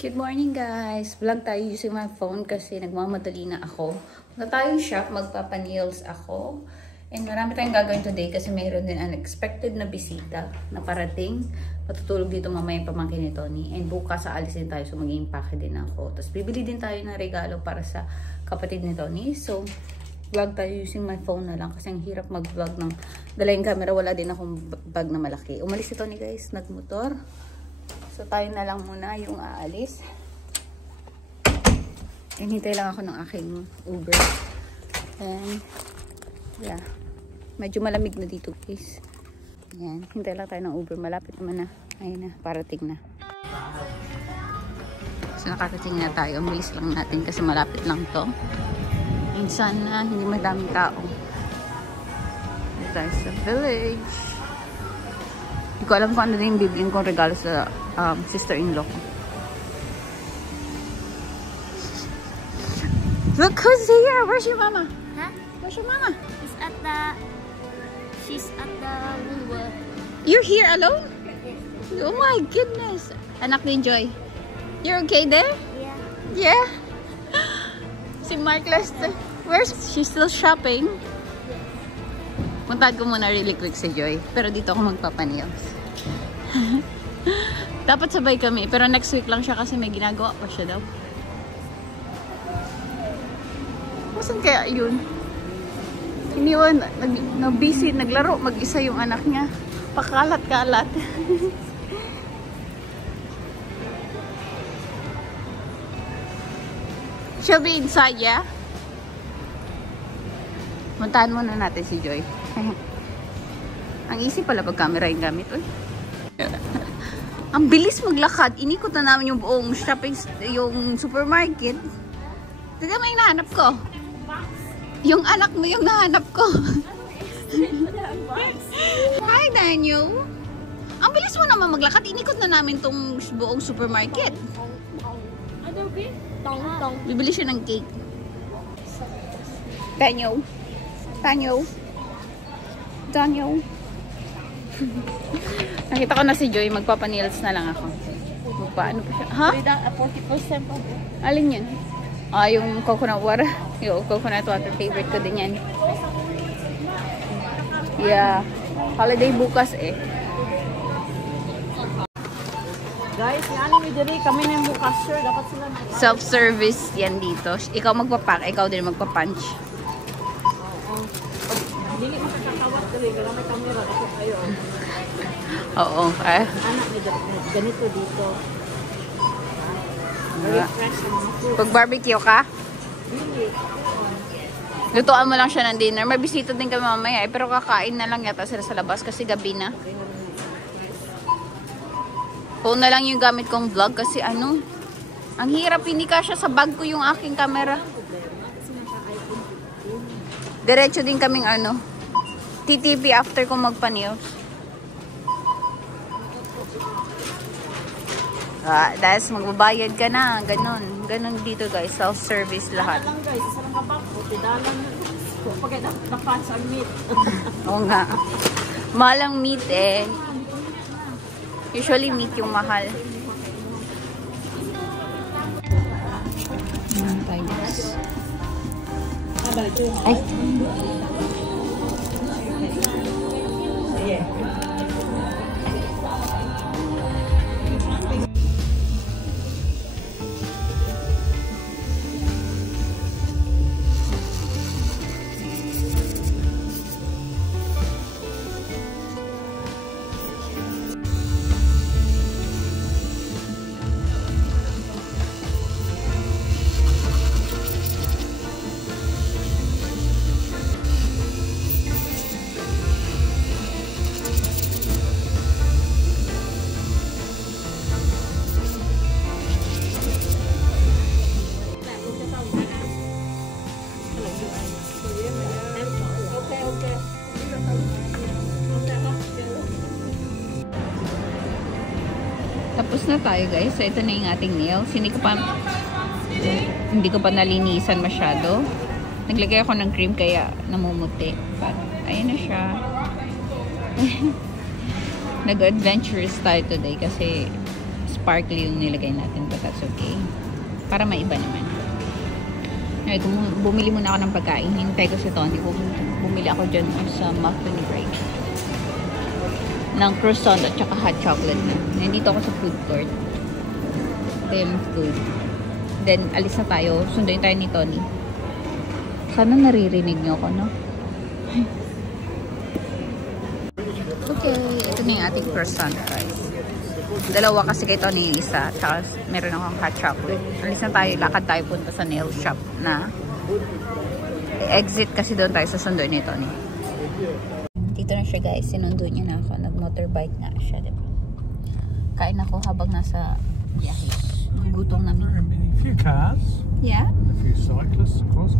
Good morning guys! Vlog tayo using my phone kasi nagmamadali na ako. Punta tayong shop, magpapa-nails ako. And marami tayong gagawin today kasi mayroon din unexpected na bisita na parating. Patutulog dito mamaya yung pamangkin ni Tony. And bukas aalis din tayo so mag-i-impake din ako. Tapos bibili din tayo ng regalo para sa kapatid ni Tony. So vlog tayo using my phone na lang kasi ang hirap mag-vlog ng dala yung camera. Wala din akong bag na malaki. Umalis si Tony guys, nagmotor. So, tayo na lang muna yung aalis. And hintay lang ako ng aking Uber. And, yeah. Medyo malamig na dito, guys. Yan. Hintay lang tayo ng Uber. Malapit naman na. Ayun na. Parating na. So, nakarating na tayo. Bilis lang natin kasi malapit lang to. And sana hindi madaming tao. Dito tayo sa village. Hindi ko alam kung ano din yung bibilin kong regalo sa sister-in-law ko. Look who's here! Where's your mama? Huh? Where's your mama? She's at the Woolworth. You're here alone? Oh my goodness! Anak ni Joy. You're okay there? Yeah. Yeah? Si Mark Lester. Where's she? Still shopping? Puntahan ko muna really quick si Joy. Pero dito ako magpapanails. Dapat sabay kami. Pero next week lang siya kasi may ginagawa pa siya daw. Masan kaya yun? Iniwan, busy, naglaro, mag-isa yung anak niya. Pakalat-kalat. She'll be inside, yeah? Puntahan muna natin si Joy. Ang easy pala pag camera yung gamit. Uy. Ang bilis maglakad. Inikot na namin yung buong shopping, yung supermarket. Tignan mo yung nahanap ko. Yung anak mo yung nahanap ko. Hi, Daniel. Ang bilis mo naman maglakad. Inikot na namin tong buong supermarket. Bibili siya ng cake. Daniel. Nakita ko na si Joy, magpapa-nails na lang ako. Magpaano pa siya? Ha? 40% pa. Alin yun? Ah, yung coconut water. Yung coconut water, favorite ko din yan. Yeah. Holiday bukas eh. Guys, yani mi diri kami na bukas sure dapat sila na. Self-service yan dito. Ikaw magpapak, ikaw din magpa-punch. Dili makakawat diri kaya may camera kasi kayo. Oo. Anak ni ganito dito. Very fresh ang mga food. Pag barbecue ka, Really? lutuan mo lang siya ng dinner. May bisita din kami mamaya eh. Pero kakain na lang yata sila sa labas kasi gabi na. Phone na lang yung gamit kong vlog kasi ano, ang hirap, hindi kasya sa bag ko yung aking camera. Diretso din kaming ano, TTP after kong magpa-nails. Dahil magbabayad ka na, ganun dito guys, self-service lahat. Lang guys, isa lang kabak, tidalan na. Pagka napas ang meat. Oo nga. Mahal ang meat eh. Usually meat yung mahal. Ay. Tapos na tayo guys. So ito na yung ating nails. Hindi ko pa nalinisan masyado. Naglagay ako ng cream kaya namumuti. But ayun na siya. Nag-adventurous tayo today kasi sparkly yung nilagay natin, but that's okay. Para maiba naman. Anyway, bumili muna ako ng pagkain. Hintay ko si Tony. Bumili ako dyan sa muffin break. Ng croissant at saka hot chocolate. Nandito ako sa food court. Ito yung food. Then, alis na tayo. Sunduin tayo ni Tony. Sana naririnig niyo ako, no? Okay, ito na yung ating croissant, guys. Dalawa kasi kay Tony yung isa. Tapos, meron akong hot chocolate. Alis na tayo. Lakad tayo punta sa nail shop na exit kasi doon tayo susunduin ni Tony. Dito na siya, guys. Sinundo niya na ako. Nag-motorbike na siya, diba? Kain ako habang nasa biyahe. Gutom namin. A few cars. Yeah? And a few cyclists, of course.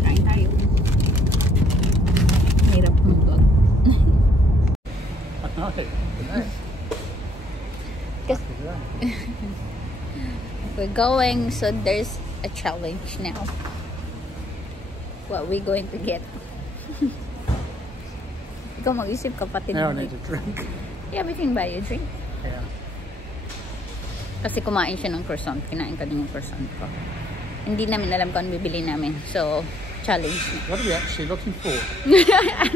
Kain tayo. Hirap mag-vlog. We're going, so there's a challenge now. What we going to get? Ikaw mag-isip, kapatid Now I mo. need a drink. Yeah, we can buy you a drink. Yeah. Kasi kumain siya ng croissant. Kinain ka din yung croissant ko. Hindi namin alam kung ano bibili namin. So, challenge. What are we actually looking for?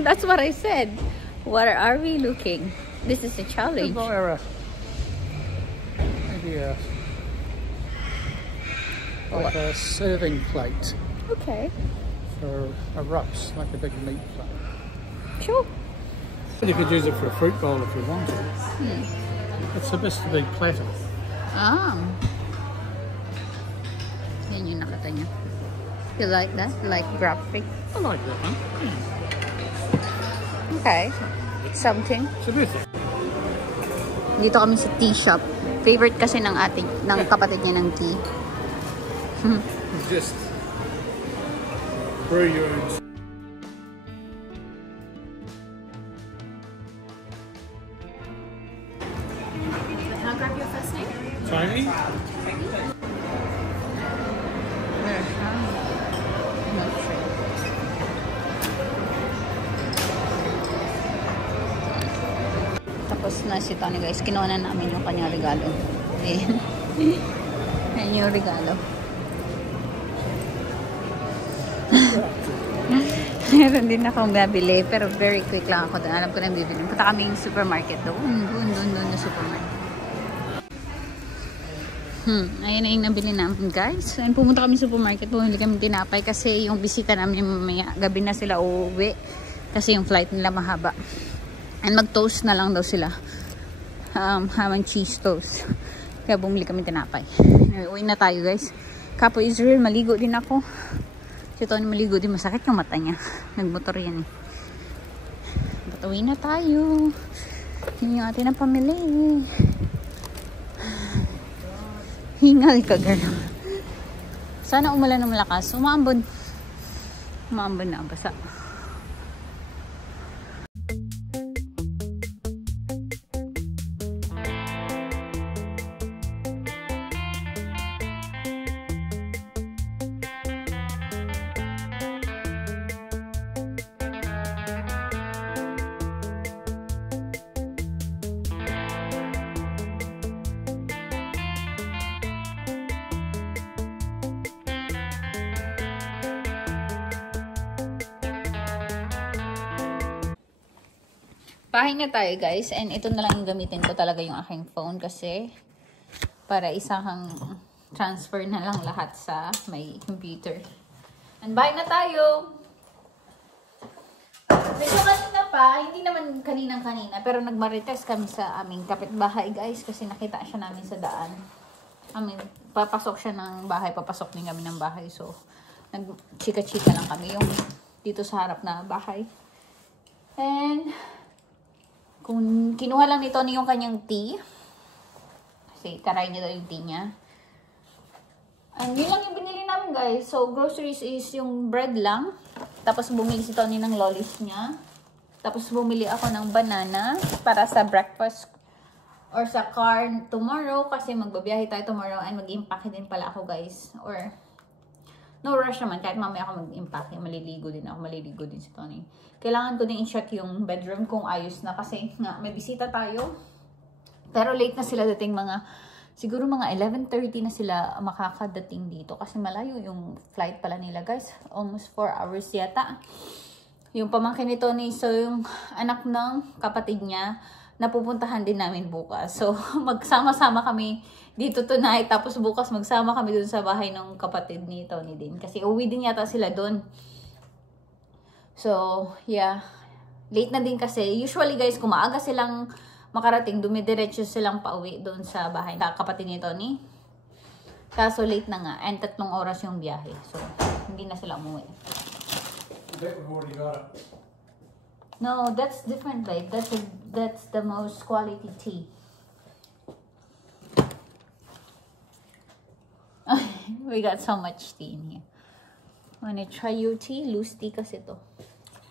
That's what I said. What are we looking? This is a challenge. Maybe like a serving plate Okay. for a rups, like a big meat plate. Sure. But you could use it for a fruit bowl if you wanted. It's supposed to be platter. Ah. Yan yung nakata niya. You like that? Like graphic? I like that one. Okay. Something. It's a bit. Dito kami sa tea shop. Favorite kasi ng kapatid niya ng tea. Just brew your own. Can I grab your first name? Tony? Tapos na si Tony, guys. Kinuha na namin yung kanyang regalo. Ayan. Ayan yung regalo. Meron din akong nabili, pero very quick lang ako doon. Alam ko na bibili. Punta kami yung supermarket doon. Doon na supermarket. Ayan na yung nabili namin, guys. Ayan, pumunta kami sa supermarket. Bumili kami tinapay kasi yung bisita namin mamaya. Gabi na sila uuwi. Kasi yung flight nila mahaba. And mag-toast na lang daw sila. Ham and cheese toast. Kaya bumili kami tinapay. Uwi na tayo, guys. Kapo Israel, maligo din ako. Si Tony maligo din. Masakit yung mata niya. Nagmotor yan eh. But uwi na tayo. Yun yung atin na pamili. Hingal ka, girl. Sana umulan ng malakas. Umaambon. Umaambon na. Basa. Bahay na tayo, guys. And ito na lang yung gamitin ko talaga yung aking phone kasi para isang transfer na lang lahat sa may computer. And bahay na tayo! Medyo kanina pa, hindi naman kaninang-kanina, pero nagmarites kami sa aming kapitbahay, guys, kasi nakita siya namin sa daan. Papasok siya ng bahay, papasok din kami ng bahay. So, nag-chika-chika lang kami yung dito sa harap na bahay. And kung kinuha lang ni Tony yung kanyang tea. Kasi taray niya daw yung tea niya. And yun lang yung binili namin, guys. So, groceries is yung bread lang. Tapos bumili si Tony ng lollies niya. Tapos bumili ako ng banana para sa breakfast or sa car tomorrow. Kasi magbabiyahe tayo tomorrow and mag-impake din pala ako, guys. Or No rush naman, kahit mamaya ako mag-impake, maliligo din si Tony. Kailangan ko din i-check yung bedroom kung ayos na kasi nga may bisita tayo. Pero late na sila dating siguro mga 11:30 na sila makakadating dito kasi malayo yung flight pala nila guys. Almost 4 hours yata. Yung pamangkin ni Tony, so yung anak ng kapatid niya, napupuntahan din namin bukas. So magsama-sama kami dito tonight. Tapos bukas magsama kami dun sa bahay ng kapatid ni Tony din. Kasi uwi din yata sila dun. So yeah, late na din kasi. Usually guys, kung maaga silang makarating, dumidiretso silang pauwi doon sa bahay ng kapatid ni Tony. Kaso late na nga, and 3 oras yung biyahe. So, hindi na sila umuwi. We've already got it. No, that's different, babe. That's the most quality tea. We got so much tea in here. Wanna try your tea? Loose tea kasi to.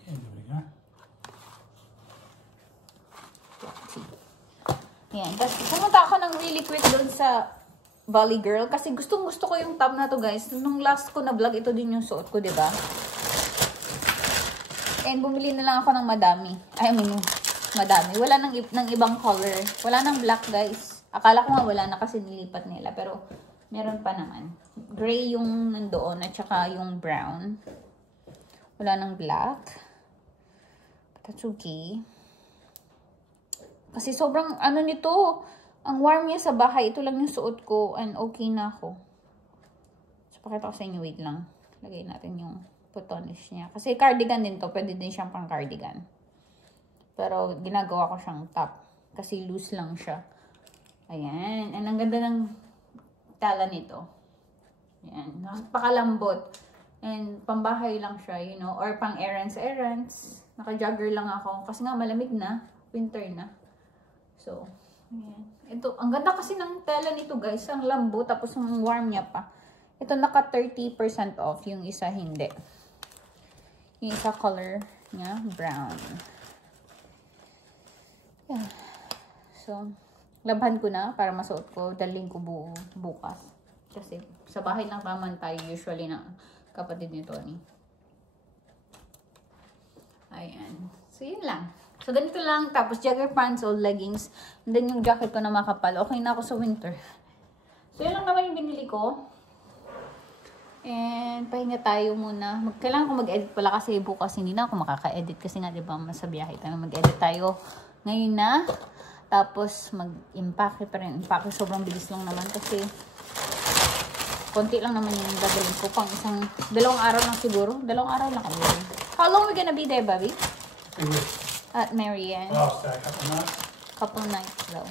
Yeah, there we go. Yan. Tapos, pumunta ako ng really quick doon sa Valley Girl. Kasi gustong-gusto ko yung top na to, guys. Nung last ko na vlog, ito din yung suot ko, diba? And bumili na lang ako ng madami. Madami. Wala ng ibang color. Wala ng black, guys. Akala ko nga wala na kasi nilipat nila. Pero, meron pa naman. Gray yung nandoon at saka yung brown. Wala ng black. That's okay. Kasi sobrang nito, ang warm niya sa bahay. Ito lang yung suot ko and okay na ako. So, pakita ko sa inyo. Wait lang. Lagay natin yung putonis niya. Kasi cardigan din to. Pwede din siyang pang cardigan. Pero ginagawa ko siyang top. Kasi loose lang siya. Ayan. And ang ganda ng tala nito. Ayan. Napakalambot. And pambahay lang siya, you know. Or pang errands. Naka-jogger lang ako. Kasi nga malamig na. Winter na. So, ayan. Ito, ang ganda kasi ng tela nito guys. Ang lambot. Tapos ang warm niya pa. Ito naka 30% off. Yung isa hindi. Yung isa color niya, brown. Yeah. So, labhan ko na para masuot ko. Daling ko bukas. Kasi sa bahay lang naman tayo usually ng kapatid ni Tony. Ayan. So, yun lang. So, ganito lang. Tapos, jogger pants, old leggings. And then, yung jacket ko na makapal. Okay na ako sa winter. So, yun lang naman yung binili ko. And, pahinga tayo muna. Kailangan ko mag-edit pala kasi bukas hindi na ako makaka-edit. Kasi nga, diba, sa biyahe tayo. Mag-edit tayo ngayon na. Tapos, mag-impake pa rin. Impake, sobrang bilis lang naman kasi konti lang naman yung gagawin ko. Pang dalawang araw lang siguro. Dalawang araw lang kami. How long we gonna be there, Bobby? 3 weeks. At Marianne. Last day, couple of nights. Couple nights though.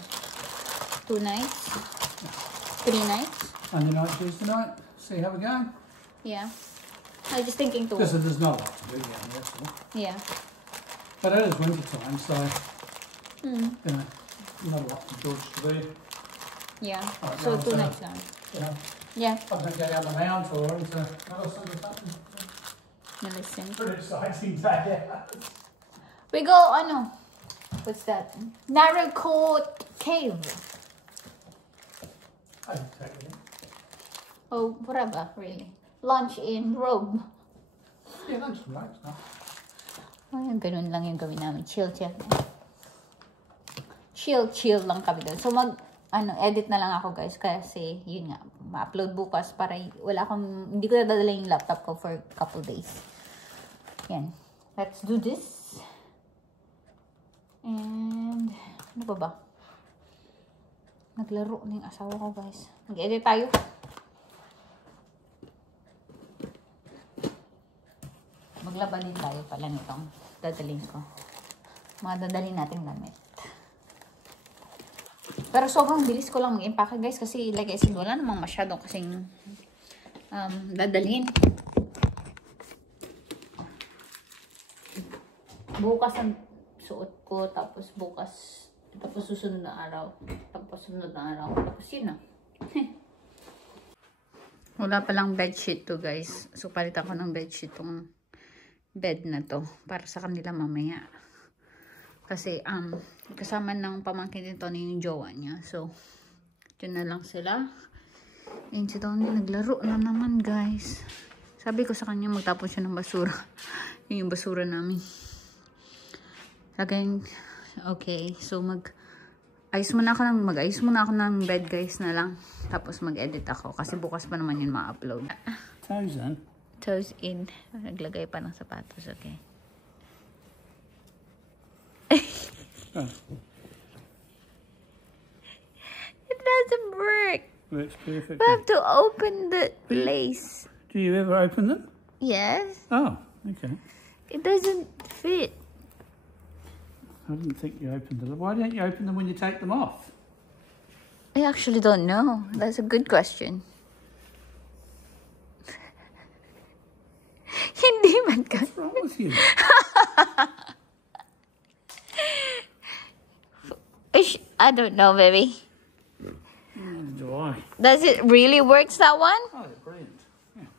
2 nights? 3 nights? Monday night, Tuesday night. See how we go. Yeah. I was just thinking too. Because there's not a lot to do down here. So. Yeah. But it is winter time, so Mm. you know, not a lot to George to do. Yeah. Alright, So now 2 I'm nights lang. You know, Yeah. I was going to go down the mound for him to have a sort of something. Listen. Pretty exciting day. We go, what's that? Narrow Court Cave. I didn't take it. Oh, whatever, really. Lunch in Rome. Yeah, that's right. No. Ayun, ganun lang yung gawin namin. Chill. Chill lang kami doon. So, edit na lang ako, guys. Kasi, yun nga, ma-upload bukas para hindi ko nadadala yung laptop ko for a couple days. Yan. Let's do this. And, ano pa ba? Naglaro na yung asawa ko, guys. Mag-edit tayo. Maglaba din tayo pala nitong dadalhin ko. Mga dadalhin natin gamit. Pero sobrang bilis ko lang mag-impake, guys. Kasi, like I said, wala namang masyadong kasing dadalhin. Bukas ang suot ko, tapos bukas, tapos susunod na araw, tapos yun na. Wala palang bedsheet to, guys. So, palit ako ng bedsheet tong bed na to, para sa kanila mamaya. Kasi, kasama ng pamangkin din Tony yung jowa niya. So, yun na lang sila. And si Tony naglaro na naman, guys. Sabi ko sa kanya magtapon siya ng basura. Yun yung basura namin. Again, okay. So mag-ayos muna ako ng bed guys na lang. Tapos mag-edit ako. Kasi bukas pa naman yun ma-upload. Toes in. Toes in. Naglagay pa ng sapatos, okay. Oh, It doesn't work. works perfect. We have to open the lace. Do you ever open them? Yes. Oh, okay. It doesn't fit. I didn't think you opened them. Why don't you open them when you take them off? I actually don't know. That's a good question. Hindi man ka. What's wrong with you? I don't know, baby. Do I? Does it really works that one? Oh, they're brilliant. Yeah.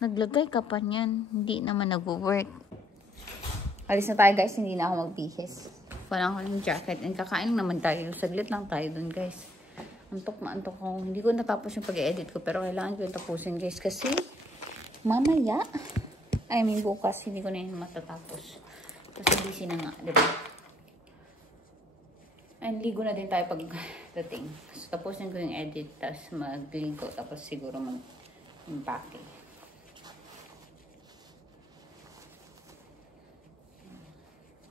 Naglagay ka pa niyan. Hindi naman nag-work. Alis na tayo guys. Hindi na ako magbihis. Wala ko ng jacket. And kakain naman tayo. Saglit lang tayo dun guys. Antok na antok ko. Hindi ko natapos yung pag-edit ko. Pero kailangan ko yung tapusin guys. Kasi mamaya. I mean bukas. Hindi ko na yun matatapos. Kasi busy na nga. Diba? And ligo na din tayo pagdating. So tapusin ko yung edit. Tapos magligo. Tapos siguro mag-impake.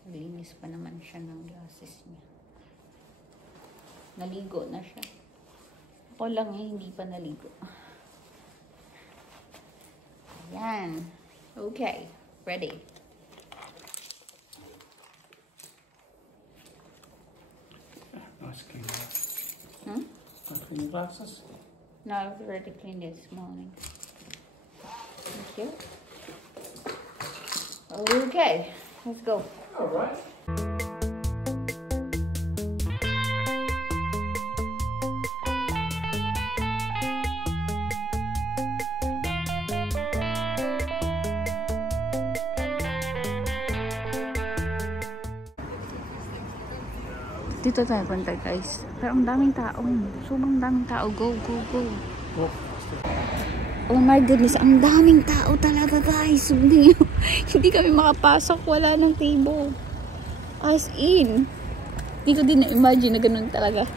Linis pa naman siya ng glasses niya. Naligo na siya. Ako lang hindi pa naligo. Ayan. Okay. Ready. Nice clean glasses. Hmm? Nice clean glasses. No, I was already cleaned this morning. Thank you. Okay. Let's go. All right. Dito tayo punta guys. Pero ang daming tao. Sobrang daming tao. Go, go, go. Oh my goodness. Ang daming tao talaga guys. Hindi kami makapasok. Wala ng table. As in. Hindi ko din na-imagine na ganun talaga.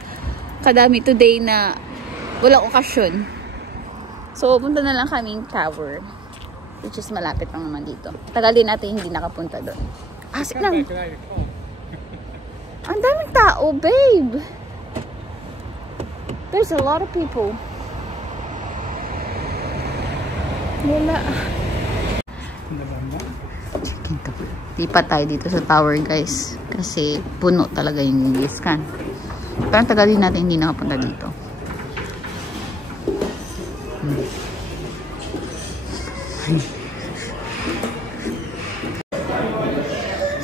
Kadami today na walang okasyon. So, punta na lang kaming tower. Which is malapit lang naman dito. Tagal din natin hindi nakapunta doon. As in lang. Ang daming tao, babe. There's a lot of people. Wala. Di pa tayo dito sa tower, guys. Kasi puno talaga yung scan. Pero tagal din natin hindi nakapunta dito.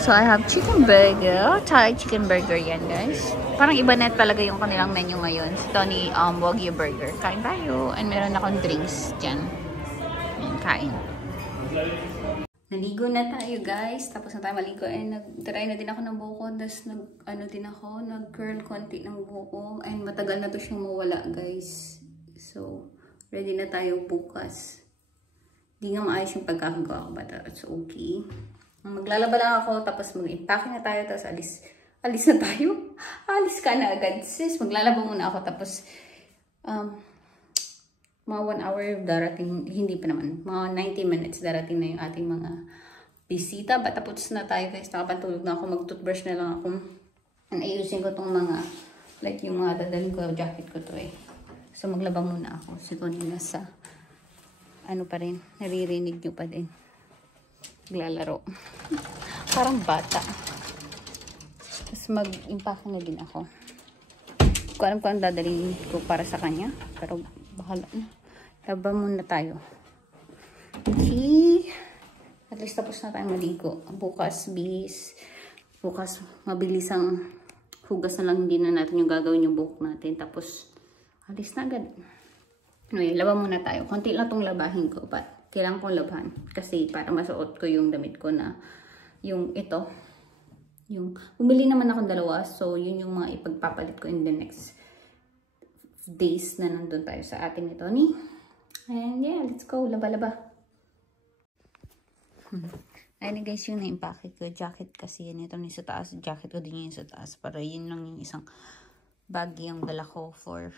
So, I have chicken burger. Thai chicken burger yan, guys. Parang iba net talaga yung kanilang menu ngayon. Ito ni Wagyu Burger. Kain tayo. And meron akong drinks dyan. And kain. Naligo na tayo, guys. Tapos na tayo maligo. And nag-try na din ako ng buko. Tapos nag-curl konti ng buko. And matagal na to siyang mawala, guys. So, ready na tayo bukas. Di nga maayos yung pagkakagawa ko, but it's okay. Maglalaba lang ako, tapos mag-impake na tayo, tapos alis na tayo. Alis ka na agad, sis. Maglalaba muna ako, tapos mga 1 hour darating, hindi pa naman, mga 90 minutes darating na yung ating mga bisita. But tapos na tayo guys, nakapantulog na ako, mag-toothbrush na lang ako. And ayusin ko tong mga, like yung mga dadalhin ko, jacket ko to eh. So maglaba muna ako, siguro nasa, ano pa rin, naririnig nyo pa din. Naglalaro. Parang bata. Tapos mag-impake na din ako. Kung alam ko ang dadalhin ko para sa kanya. Pero bahala na. Laba muna tayo. Okay. At least tapos na tayo maligo. Bukas, bis. Bukas, mabilis ang hugas na lang. Hindi na natin yung gagawin yung buhok natin. Tapos, alis na agad. Anyway, laba muna tayo. Konti lang itong labahin ko. But, kailangan kong labhan. Kasi para masuot ko yung damit ko na yung ito. Yung, bumili naman akong dalawa. So, yun yung mga ipagpapalit ko in the next days na nandun tayo sa ating ito ni And yeah, let's go. Laba-laba. Ayun guys, yung na-impake ko. Jacket kasi yan. Ito na sa taas. Jacket ko din yun sa taas. Para yun lang yung isang bag yung dala ko for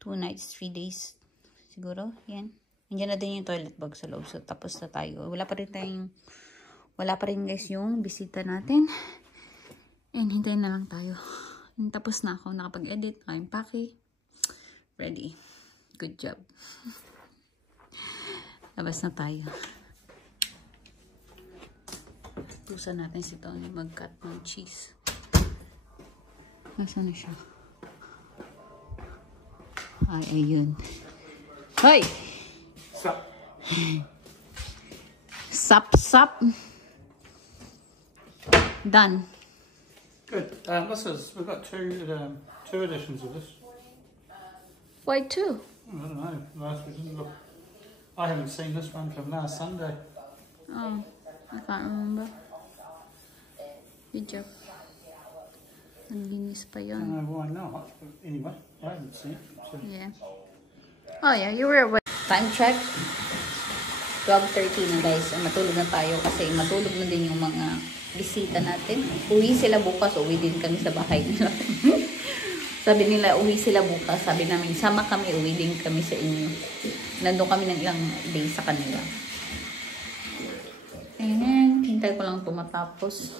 2 nights, 3 days. Siguro. Yan. Nandiyan na din yung toilet bag sa loob. So, tapos na tayo. Wala pa rin guys yung bisita natin. And hintayin na lang tayo. And tapos na ako. Nakapag-edit. Naka-impake. Ready. Good job. Labas na tayo. Pusan natin si Tony mag-cut ng cheese. Nasaan na siya? Ay, ayun. Hoy! Sup? Sup. Done. Good. We've got two editions of this. Why 2? I don't know. Last we didn't look. I haven't seen this one from last Sunday. Oh, I can't remember. Good job. Ang linis pa I yun. don't know why not. But anyway, I haven't seen it. So. Yeah. Oh yeah, you were away. Time check. 12:30 na guys. Matulog na tayo kasi matulog na din yung mga bisita natin. Uwi sila bukas. Uwi din kami sa bahay nila. Sabi nila, uwi sila bukas. Sabi namin, sama kami. Uwi din kami sa inyo. Nandun kami ng ilang days sa kanila. Ayan. Hintay ko lang tumatapos.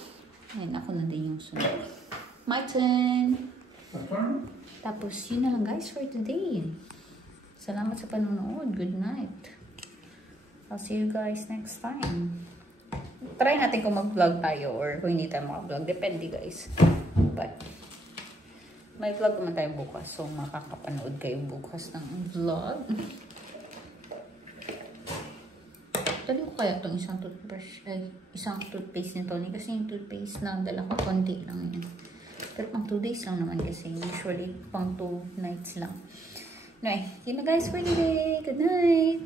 Ayan, ako na din yung sunod. My turn. Tapos, yun na lang guys for today. Salamat sa panonood. Good night. I'll see you guys next time. Try natin kung mag-vlog tayo or kung hindi tayo mag-vlog. Depende guys. But, may vlog naman tayo bukas. So, makakapanood kayo bukas ng vlog. Dali ko kaya itong isang toothbrush, isang toothpaste ni Tony. Kasi yung toothpaste na dala ko, konti lang yan. Pero pang 2 days lang naman kasi. Usually, pang 2 nights lang. Anyway, yun na guys for today. Good night.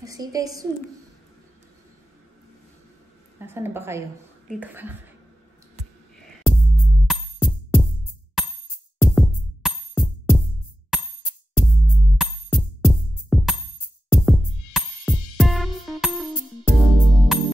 I'll see you guys soon. Nasaan na ba kayo? Dito pa lang.